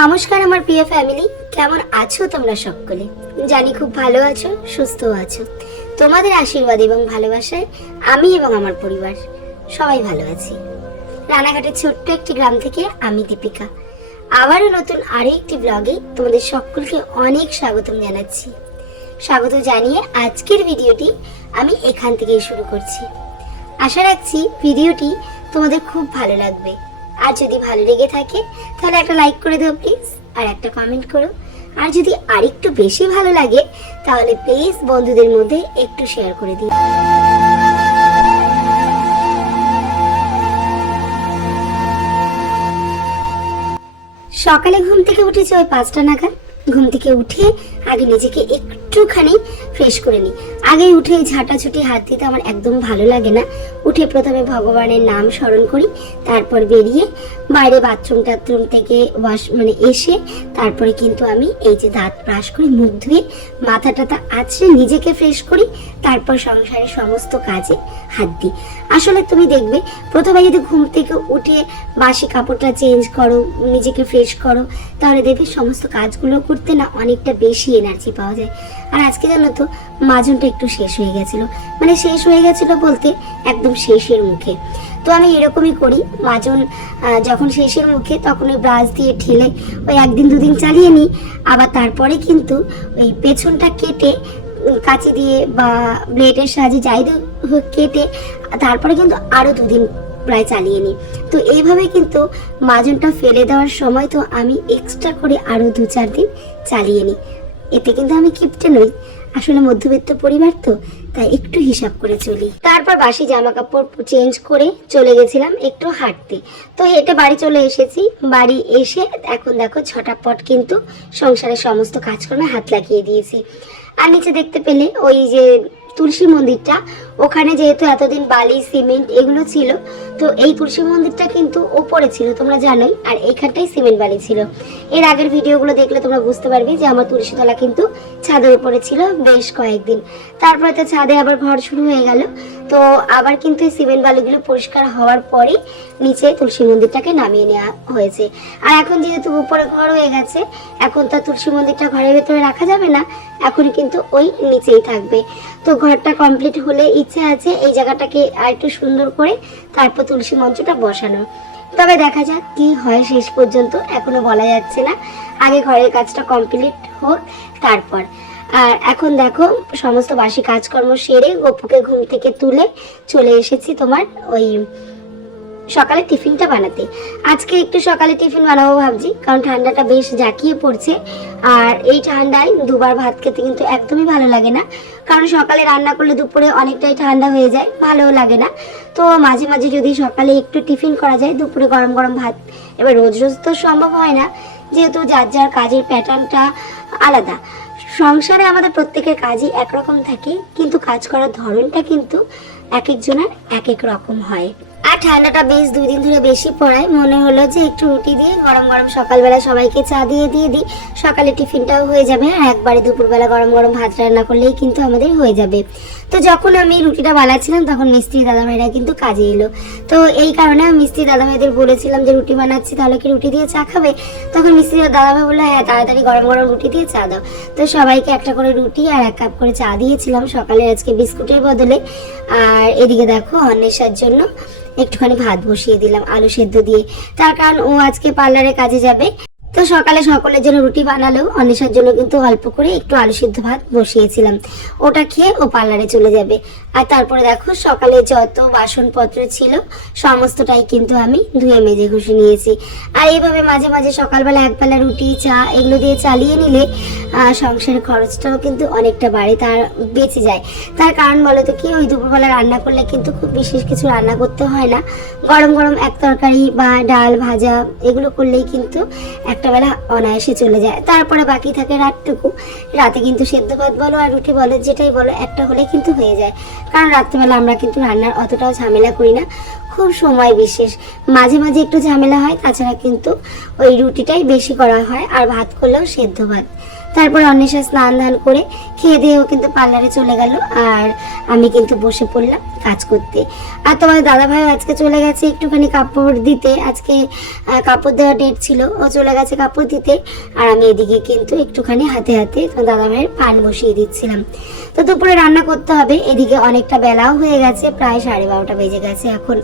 নমস্কার আমার প্রিয় ফ্যামিলি, কেমন আছো তোমরা সকলে? জানি খুব ভালো আছো, সুস্থ আছো। তোমাদের আশীর্বাদ এবং ভালোবাসায় আমি এবং আমার পরিবার সবাই ভালো আছি। রানাঘাটের ছোট্ট একটি গ্রাম থেকে আমি দীপিকা আবারও নতুন আরো একটি ব্লগে তোমাদের সকলকে অনেক স্বাগতম জানাচ্ছি। স্বাগত জানিয়ে আজকের ভিডিওটি আমি এখান থেকেই শুরু করছি। আশা রাখছি ভিডিওটি তোমাদের খুব ভালো লাগবে। আর যদি ভালো লেগে থাকে তাহলে একটা লাইক করে দাও প্লিজ, আর একটা কমেন্ট করো। আর যদি আরেকটু বেশি ভালো লাগে তাহলে প্লিজ বন্ধুদের মধ্যে একটু শেয়ার করে দিও। সকালে ঘুম থেকে উঠেছি ওই 5টা নাগাদ। ঘুম থেকে উঠে আগে নিজেকে একটুখানি ফ্রেশ করে নিই। আগে উঠে ঝাঁটাঝুটি হাত দিতে আমার একদম ভালো লাগে না। উঠে প্রথমে ভগবানের নাম স্মরণ করি, তারপর বেরিয়ে বাইরে বাথরুম টাথরুম থেকে এসে তারপরে কিন্তু আমি এই যে দাঁত ব্রাশ করি, মুখ ধুয়ে মাথা টাথা আঁচড়ে নিজেকে ফ্রেশ করি, তারপর সংসারের সমস্ত কাজে হাত দিই। আসলে তুমি দেখবে প্রথমে যদি ঘুম থেকে উঠে বাসি কাপড়টা চেঞ্জ করো, নিজেকে ফ্রেশ করো, তাহলে দেখবে সমস্ত কাজগুলো করতে না অনেকটা বেশি এনার্জি পাওয়া যায়। আর আজকে জানো তো মাজনটা একটু শেষ হয়ে গেছিলো, শেষ হয়ে গেছিলো বলতে একদম শেষের মুখে। তো আমি এরকমই করি, মাজন যখন শেষের মুখে তখন ওই ব্রাশ দিয়ে ঠেলে ওই একদিন দুদিন চালিয়ে নিই, আবার তারপরে কিন্তু ওই পেছনটা কেটে কাঁচি দিয়ে বা ব্লেডের সাহায্যে যাই কেটে তারপরে কিন্তু আরো দুদিন প্রায় চালিয়ে নিই। তো এইভাবে কিন্তু মাজনটা ফেলে দেওয়ার সময় তো আমি এক্সট্রা করে আরো 2-4 দিন চালিয়ে নিই। এতে কিন্তু আমি কিপটে নই, আসলে মধ্যবিত্ত পরিবার তো, তাই একটু হিসাব করে চলি। তারপর বাসি জামা কাপড় চেঞ্জ করে চলে গেছিলাম একটু হাঁটতে। তো হেঁটে বাড়ি চলে এসেছি। বাড়ি এসে এখন দেখো ঝটাপট কিন্তু সংসারের সমস্ত কাজকর্মে হাত লাগিয়ে দিয়েছি। আর নিচে দেখতে পেলে ওই যে তুলসী মন্দিরটা, ওখানে যেহেতু এতদিন বালি সিমেন্ট এগুলো ছিল, তো এই তুলসী মন্দিরটা কিন্তু ওপরে ছিল তোমরা জানোই, আর এইখানটাই সিমেন্ট বালি ছিল। এর আগের ভিডিওগুলো দেখলে তোমরা বুঝতে পারবে যে আমার তুলসী তলা কিন্তু ছাদের উপরে ছিল বেশ কয়েকদিন। তারপরে তো ছাদে আবার ঘর শুরু হয়ে গেল, তো আবার কিন্তু এই সিমেন্ট বালিগুলো পরিষ্কার হওয়ার পরেই নিচে তুলসী মন্দিরটাকে নামিয়ে নেওয়া হয়েছে। আর এখন যেহেতু উপরে ঘর হয়ে গেছে, এখন তো তুলসী মন্দিরটা ঘরের ভেতরে রাখা যাবে না, এখন কিন্তু ওই নিচেই থাকবে। তো ঘরটা কমপ্লিট হলে ইচ্ছা আছে এই জায়গাটাকে আর একটু সুন্দর করে তারপর তুলসী মঞ্চটা বসানো। তবে দেখা যাক কি হয়, শেষ পর্যন্ত এখনো বলা যাচ্ছে না। আগে ঘরের কাজটা কমপ্লিট হোক তারপর। আর এখন দেখো সমস্ত বাসি কাজকর্ম সেরে গপুকে ঘুম থেকে তুলে চলে এসেছি তোমার ওই সকালে টিফিনটা বানাতে। আজকে একটু সকালে টিফিন বানাবো ভাবছি, কারণ ঠান্ডাটা বেশ জাঁকিয়ে পড়ছে। আর এই ঠান্ডায় দুবার ভাত খেতে কিন্তু একদমই ভালো লাগে না, কারণ সকালে রান্না করলে দুপুরে অনেকটাই ঠান্ডা হয়ে যায়, ভালোও লাগে না। তো মাঝে মাঝে যদি সকালে একটু টিফিন করা যায়, দুপুরে গরম গরম ভাত। এবার রোজ রোজ তো সম্ভব হয় না, যেহেতু যার যার কাজের প্যাটার্নটা আলাদা। সংসারে আমাদের প্রত্যেকের কাজই একরকম থাকে, কিন্তু কাজ করার ধরনটা কিন্তু এক একজনের এক এক রকম হয়। আর ঠান্ডাটা বেশ 2 দিন ধরে বেশি পড়ায়, মনে হলো যে একটু রুটি দিয়ে গরম গরম সকালবেলা সবাইকে চা দিয়ে দিই, সকালে টিফিনটাও হয়ে যাবে, আর একবারে দুপুরবেলা গরম গরম ভাত রান্না করলেই কিন্তু আমাদের হয়ে যাবে। তো যখন আমি রুটিটা বানাচ্ছিলাম তখন মিস্ত্রি দাদাভাইরা কিন্তু কাজে এলো। তো এই কারণে আমি মিস্ত্রি দাদাভাইদের বলেছিলাম যে রুটি বানাচ্ছি, তাহলে কি রুটি দিয়ে চা খাবে? তখন মিস্ত্রি দাদাভাই বললো হ্যাঁ তাড়াতাড়ি গরম গরম রুটি দিয়ে চা দাও। তো সবাইকে একটা করে রুটি আর 1 কাপ করে চা দিয়েছিলাম সকালে আজকে বিস্কুটের বদলে। আর এদিকে দেখো অন্বেষার জন্য একটুখানি ভাত বসিয়ে দিলাম আলু সেদ্ধ দিয়ে, তার কারণ ও আজকে পার্লারে কাজে যাবে। তো সকালে সকলের জন্য রুটি বানালেও অন্বেষার জন্য কিন্তু অল্প করে একটু আলু সিদ্ধ ভাত বসিয়েছিলাম, ওটা খেয়ে ও পার্লারে চলে যাবে। আর তারপরে দেখো সকালে যত বাসনপত্র ছিল সমস্তটাই কিন্তু আমি ধুয়ে মেজে ঘষে নিয়েছি। আর এইভাবে মাঝে মাঝে সকালবেলা একবেলা রুটি চা এগুলো দিয়ে চালিয়ে নিলে সংসারের খরচটাও কিন্তু অনেকটা বাড়ে, তার বেঁচে যায়। তার কারণ বলো তো কি, ওই দুপুরবেলা রান্না করলে কিন্তু খুব বিশেষ কিছু রান্না করতে হয় না, গরম গরম এক তরকারি বা ডাল ভাজা এগুলো করলেই কিন্তু একটা বেলা অনায়াসে চলে যায়। তারপরে বাকি থাকে রাতটুকু, রাতে কিন্তু সেদ্ধ ভাত বলো আর রুটি বলো যেটাই বলো একটা হলে কিন্তু হয়ে যায়, কারণ রাত্রেবেলা আমরা কিন্তু রান্নার অতটাও ঝামেলা করি না, খুব সময় বিশেষ মাঝে মাঝে একটু ঝামেলা হয়, তাছাড়া কিন্তু ওই রুটিটাই বেশি করা হয়, আর ভাত করলেও সেদ্ধ ভাত। তারপর অন্বেষা স্নান ধান করে খেয়ে দিয়েও কিন্তু পার্লারে চলে গেল, আর আমি কিন্তু বসে পড়লাম কাজ করতে। আর তোমার দাদা ভাই আজকে চলে গেছে একটুখানি কাপড় দিতে, আজকে কাপড় দেওয়ার ডেট ছিল, ও চলে গেছে কাপড় দিতে। আর আমি এদিকে কিন্তু একটুখানি হাতে হাতে তোমার দাদা ভাইয়ের পান বসিয়ে দিচ্ছিলাম। তো দুপুরে রান্না করতে হবে, এদিকে অনেকটা বেলাও হয়ে গেছে, প্রায় 12:30 বেজে গেছে এখন।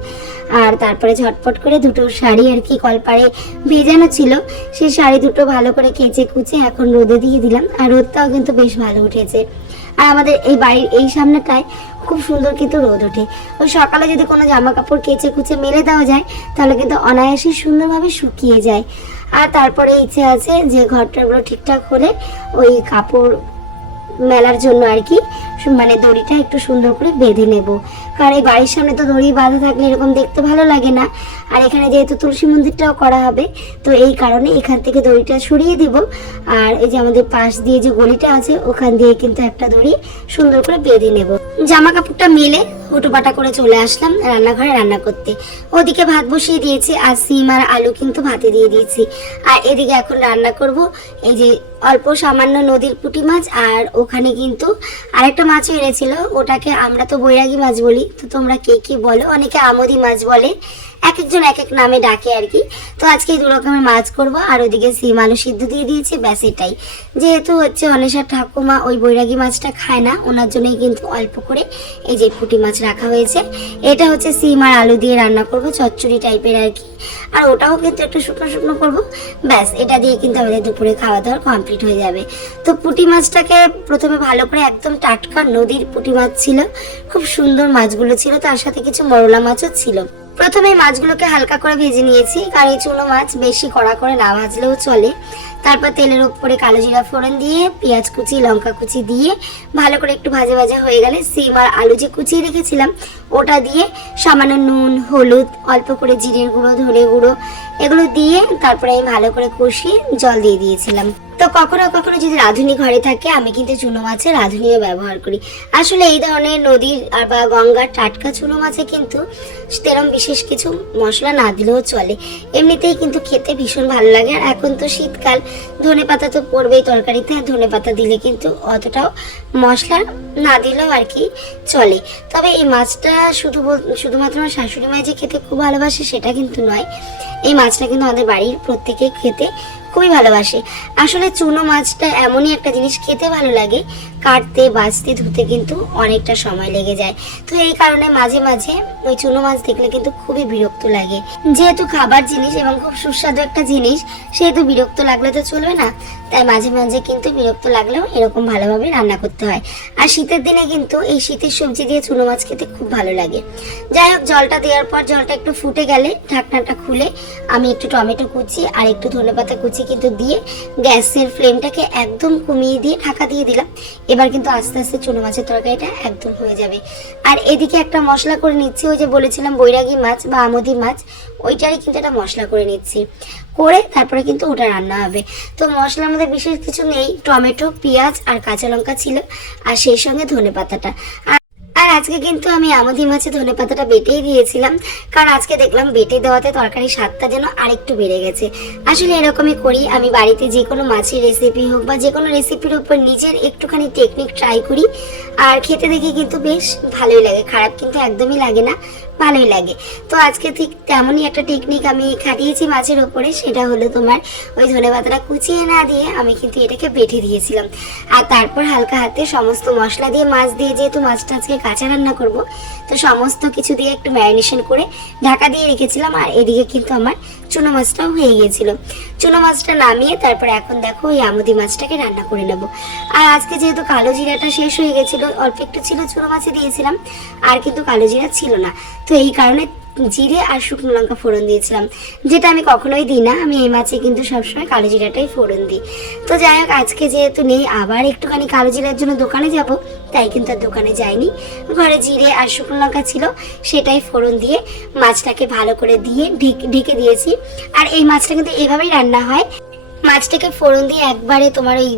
আর তারপরে ঝটপট করে দুটো শাড়ি আর কি কলপাড়ে ভেজানো ছিল, সেই শাড়ি দুটো ভালো করে কেচে কুচে এখন রোদে দিয়ে দিলাম। আর রোদটাও কিন্তু বেশ ভালো উঠেছে। আর আমাদের এই বাড়ির এই সামনেটায় খুব সুন্দর কিন্তু রোদ ওঠে। ওই সকালে যদি কোনো জামা কাপড় কেচে কুচে মেলে দেওয়া যায় তাহলে কিন্তু অনায়াসে সুন্দরভাবে শুকিয়ে যায়। আর তারপরে ইচ্ছে আছে যে ঘরটাগুলো ঠিকঠাক হলে ওই কাপড় মেলার জন্য আর কি মানে দড়িটা একটু সুন্দর করে বেঁধে নেব, কারণ এই বাড়ির সামনে তো দড়ি বাঁধা থাকলে এরকম দেখতে ভালো লাগে না। আর এখানে যেহেতু তুলসী মন্দিরটাও করা হবে, তো এই কারণে এখান থেকে দড়িটা সরিয়ে দিব। আর এই যে আমাদের পাশ দিয়ে যে গলিটা আছে ওখান দিয়ে কিন্তু একটা দড়ি সুন্দর করে বেঁধে নেব। জামা কাপড়টা মেলে হুটোপাটা করে চলে আসলাম রান্নাঘরে রান্না করতে। ওদিকে ভাত বসিয়ে দিয়েছি, আর সিম আর আলু কিন্তু ভাতে দিয়ে দিয়েছি। আর এদিকে এখন রান্না করব এই যে অল্প সামান্য নদীর পুঁটি মাছ, আর ওখানে কিন্তু আরেকটা মাছও এনেছিল, ওটাকে আমরা তো বৈরাগী মাছ বলি, তো তোমরা কে কি বলো, অনেকে আমোদি মাছ বলে, এক একজন এক এক নামে ডাকে আর কি। তো আজকে 2 রকমের মাছ করব। আর ওদিকে সিম আলু সিদ্ধ দিয়ে দিয়েছি, ব্যাস এটাই। যেহেতু হচ্ছে অনেশার ঠাকুমা ওই বৈরাগী মাছটা খায় না, ওনার জন্যই কিন্তু অল্প করে এই যে পুঁটি মাছ রাখা হয়েছে। এটা হচ্ছে সিম আর আলু দিয়ে রান্না করব, চচ্চড়ি টাইপের আর কি। আর ওটাও কিন্তু একটু শুকনো শুকনো করবো, ব্যাস এটা দিয়ে কিন্তু আমাদের দুপুরে খাওয়া দাওয়া কমপ্লিট হয়ে যাবে। তো পুঁটি মাছটাকে প্রথমে ভালো করে, একদম টাটকা নদীর পুঁটি মাছ ছিল, খুব সুন্দর মাছগুলো ছিল, তার সাথে কিছু মরলা মাছও ছিল। প্রথমে মাছগুলোকে হালকা করে ভেজে নিয়েছি, কারণ এই চুনো মাছ বেশি কড়া করে না ভাজলেও চলে। তারপর তেলের উপরে কালো জিরা ফোড়ন দিয়ে পেঁয়াজ কুচি লঙ্কা কুচি দিয়ে ভালো করে একটু ভাজা ভাজা হয়ে গেলে সিম আর আলু যে কুচিয়ে রেখেছিলাম ওটা দিয়ে সামান্য নুন হলুদ অল্প করে জিরের গুঁড়ো ধনে গুঁড়ো এগুলো দিয়ে তারপরে আমি ভালো করে কষিয়ে জল দিয়ে দিয়েছিলাম। তো কখনো কখনো যদি রাঁধুনি ঘরে থাকে আমি কিন্তু চুনো মাছের রাঁধুনিও ব্যবহার করি। আসলে এই ধরনের নদীর বা গঙ্গার টাটকা চুনো মাছে কিন্তু তেরম বিশেষ কিছু মশলা না দিলেও চলে, এমনিতেই কিন্তু খেতে ভীষণ ভালো লাগে। আর এখন তো শীতকাল, ধনেপাতা তো পড়বেই তরকারিতে, আর ধনেপাতা দিলে কিন্তু অতটাও মশলা না দিলেও আর কি চলে। তবে এই মাছটা শুধুমাত্র আমার শাশুড়ি মা যে খেতে খুব ভালোবাসে সেটা কিন্তু নয়, এই মাছটা কিন্তু আমাদের বাড়ির প্রত্যেকে খেতে খুবই ভালোবাসে। আসলে চুনো মাছটা এমনই একটা জিনিস, খেতে ভালো লাগে, কাটতে বাছতে ধুতে কিন্তু অনেকটা সময় লেগে যায়। তো এই কারণে মাঝে মাঝে ওই চুনো মাছ দেখলে কিন্তু খুবই বিরক্ত লাগে। যেহেতু খাবার জিনিস এবং খুব সুস্বাদু একটা জিনিস, সেহেতু বিরক্ত লাগলে তো চলবে না, তাই মাঝে মাঝে কিন্তু বিরক্ত লাগলেও এরকম ভালোভাবে রান্না করতে হয়। আর শীতের দিনে কিন্তু এই শীতের সবজি দিয়ে চুনো মাছ খেতে খুব ভালো লাগে। যাই হোক, জলটা দেওয়ার পর জলটা একটু ফুটে গেলে ঢাকনাটা খুলে আমি একটু টমেটো কুচি আর একটু ধনেপাতা কুচি কিন্তু দিয়ে গ্যাসের ফ্লেমটাকে একদম কমিয়ে দিয়ে ঢাকা দিয়ে দিলাম। এবার কিন্তু আস্তে আস্তে চুনো মাছের তরকারিটা একদম হয়ে যাবে। আর এদিকে একটা মশলা করে নিচ্ছি, ওই যে বলেছিলাম বৈরাগী মাছ বা আমোদি মাছ, ওইটারই কিন্তু একটা মশলা করে নিচ্ছি, করে তারপরে কিন্তু ওটা রান্না হবে। তো মশলার মধ্যে বিশেষ কিছু নেই, টমেটো পেঁয়াজ আর কাঁচা লঙ্কা ছিল, আর সেই সঙ্গে ধনেপাতাটা। আর আজকে কিন্তু আমি আমোদি মাছে ধনেপাতাটা বেটেই দিয়েছিলাম, কারণ আজকে দেখলাম বেটে দেওয়াতে তরকারির স্বাদটা যেন আরেকটু বেড়ে গেছে। আসলে এরকমই করি আমি, বাড়িতে যে কোনো মাছের রেসিপি হোক বা যে কোনো রেসিপির উপর নিজের একটুখানি টেকনিক ট্রাই করি, আর খেতে দেখে কিন্তু বেশ ভালোই লাগে, খারাপ কিন্তু একদমই লাগে না, ভালোই লাগে। তো আজকে ঠিক তেমনই একটা টেকনিক আমি খাটিয়েছি মাছের ওপরে, সেটা হলো তোমার ওই ধনেপাতাটা কুচিয়ে না দিয়ে আমি কিন্তু এটাকে বেটে দিয়েছিলাম। আর তারপর হালকা হাতে সমস্ত মশলা দিয়ে মাছ দিয়ে, যেহেতু মাছটা আজকে কাঁচা রান্না করব, তো সমস্ত কিছু দিয়ে একটু ম্যারিনেশন করে ঢাকা দিয়ে রেখেছিলাম। আর এদিকে কিন্তু আমার চুনো মাছটাও হয়ে গিয়েছিল। চুনো মাছটা নামিয়ে তারপর এখন দেখো ওই আমোদি মাছটাকে রান্না করে নেব। আর আজকে যেহেতু কালো জিরাটা শেষ হয়ে গেছিলো, অল্প একটু ছিল চুনো মাছে দিয়েছিলাম, আর কিন্তু কালো জিরা ছিল না, তো এই কারণে জিরে আর শুকনো লঙ্কা ফোড়ন দিয়েছিলাম, যেটা আমি কখনোই দিই না। আমি এই মাছে কিন্তু সবসময় কালো জিরাটাই ফোড়ন দিই। তো যাই হোক, আজকে যেহেতু নেই, আবার একটুখানি কালো জিরার জন্য দোকানে যাব, তাই কিন্তু আর দোকানে যাইনি, ঘরে জিরে আর শুকনো লঙ্কা ছিল, সেটাই ফোড়ন দিয়ে মাছটাকে ভালো করে দিয়ে ঢেকে দিয়েছি। আর এই মাছটা কিন্তু এইভাবেই রান্না হয়, মাছটাকে ফোড়ন দিয়ে একবারে তোমার ওই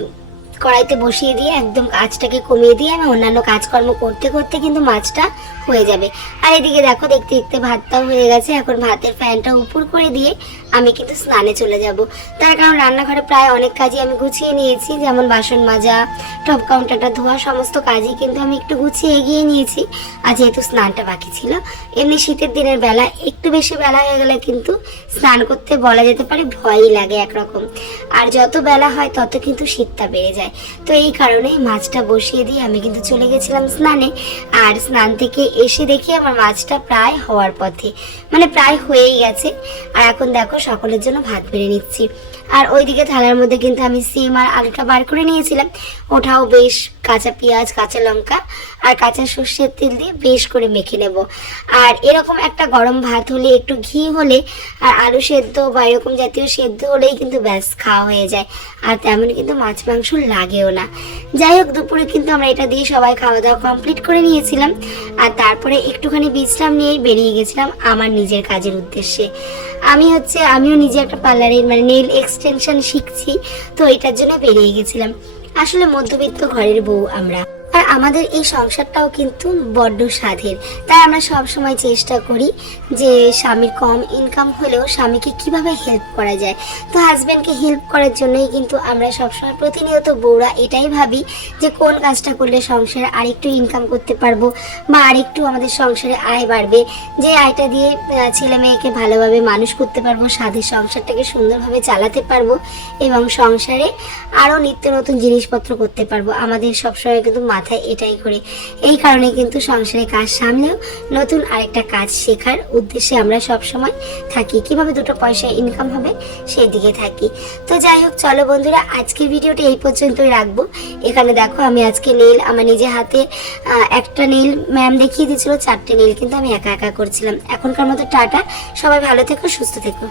কড়াইতে বসিয়ে দিয়ে একদম আঁচটাকে কমিয়ে দিয়ে আমি অন্যান্য কাজকর্ম করতে করতে কিন্তু মাছটা হয়ে যাবে। আর এদিকে দেখো দেখতে দেখতে ভাতটাও হয়ে গেছে। এখন ভাতের ফ্যানটা উপর করে দিয়ে আমি কিন্তু স্নানে চলে যাব। তার কারণ রান্নাঘরে প্রায় অনেক কাজই আমি গুছিয়ে নিয়েছি, যেমন বাসন মাজা, টপ কাউন্টারটা ধোয়া, সমস্ত কাজই কিন্তু আমি একটু গুছিয়ে এগিয়ে নিয়েছি। আর যেহেতু স্নানটা বাকি ছিল, এমনি শীতের দিনের বেলা একটু বেশি বেলা হয়ে গেলে কিন্তু স্নান করতে বলা যেতে পারে ভয়ই লাগে একরকম। আর যত বেলা হয় তত কিন্তু শীতটা বেড়ে যায়। তো এই কারণে মাছটা বসিয়ে দিয়ে আমি কিন্তু চলে গেছিলাম স্নানে। আর স্নান থেকে এসে দেখি আমার মাছটা প্রায় হওয়ার পথে, মানে প্রায় হয়েই গেছে। আর এখন দেখো সকলের জন্য ভাত বেড়ে নিচ্ছি। আর ওইদিকে থালার মধ্যে কিন্তু আমি সিম আর আলুটা বার করে নিয়েছিলাম, ওটাও বেশ কাঁচা পেঁয়াজ, কাঁচা লঙ্কা আর কাঁচা সর্ষের তেল দিয়ে বেশ করে মেখে নেব। আর এরকম একটা গরম ভাত হলে, একটু ঘি হলে আর আলু সেদ্ধ বা এরকম জাতীয় সেদ্ধ হলেই কিন্তু ব্যাস খাওয়া হয়ে যায়। আর তেমন কিন্তু মাছ মাংস লাগেও না। যাই হোক, দুপুরে কিন্তু আমরা এটা দিয়ে সবাই খাওয়া দাওয়া কমপ্লিট করে নিয়েছিলাম। আর তারপরে একটুখানি বিশ্রাম নিয়েই বেরিয়ে গেছিলাম আমার নিজের কাজের উদ্দেশ্যে। আমিও নিজে একটা পার্লারের মানে নেল এক্সটেনশন শিখছি, তো এটার জন্য বেরিয়ে গেছিলাম। আসলে মধ্যবিত্ত ঘরের বউ আমরা, আর আমাদের এই সংসারটাও কিন্তু বড্ড সাধের। তাই আমরা সব সময় চেষ্টা করি যে স্বামীর কম ইনকাম হলেও স্বামীকে কিভাবে হেল্প করা যায়। তো হাজব্যান্ডকে হেল্প করার জন্যই কিন্তু আমরা সবসময় প্রতিনিয়ত বউরা এটাই ভাবি যে কোন কাজটা করলে সংসারে আরেকটু ইনকাম করতে পারবো বা আরেকটু আমাদের সংসারে আয় বাড়বে, যে আয়টা দিয়ে ছেলে মেয়েকে ভালোভাবে মানুষ করতে পারবো, সাধের সংসারটাকে সুন্দরভাবে চালাতে পারবো এবং সংসারে আরও নিত্য নতুন জিনিসপত্র করতে পারবো। আমাদের সবসময় কিন্তু মাথায় এটাই করে। এই কারণে কিন্তু সংসারে কাজ সামলেও নতুন আরেকটা কাজ শেখার উদ্দেশ্যে আমরা সব সময় থাকি, কিভাবে দুটো পয়সা ইনকাম হবে সেই দিকে থাকি। তো যাই হোক, চলো বন্ধুরা, আজকের ভিডিওটা এই পর্যন্তই রাখবো। এখানে দেখো আমি আজকে নেল আমার নিজের হাতে একটা নেল ম্যাম দেখিয়ে দিয়েছিল, 4টে নেল কিন্তু আমি একা একা করছিলাম। এখনকার মতো টাটা, সবাই ভালো থেকো, সুস্থ থেকো।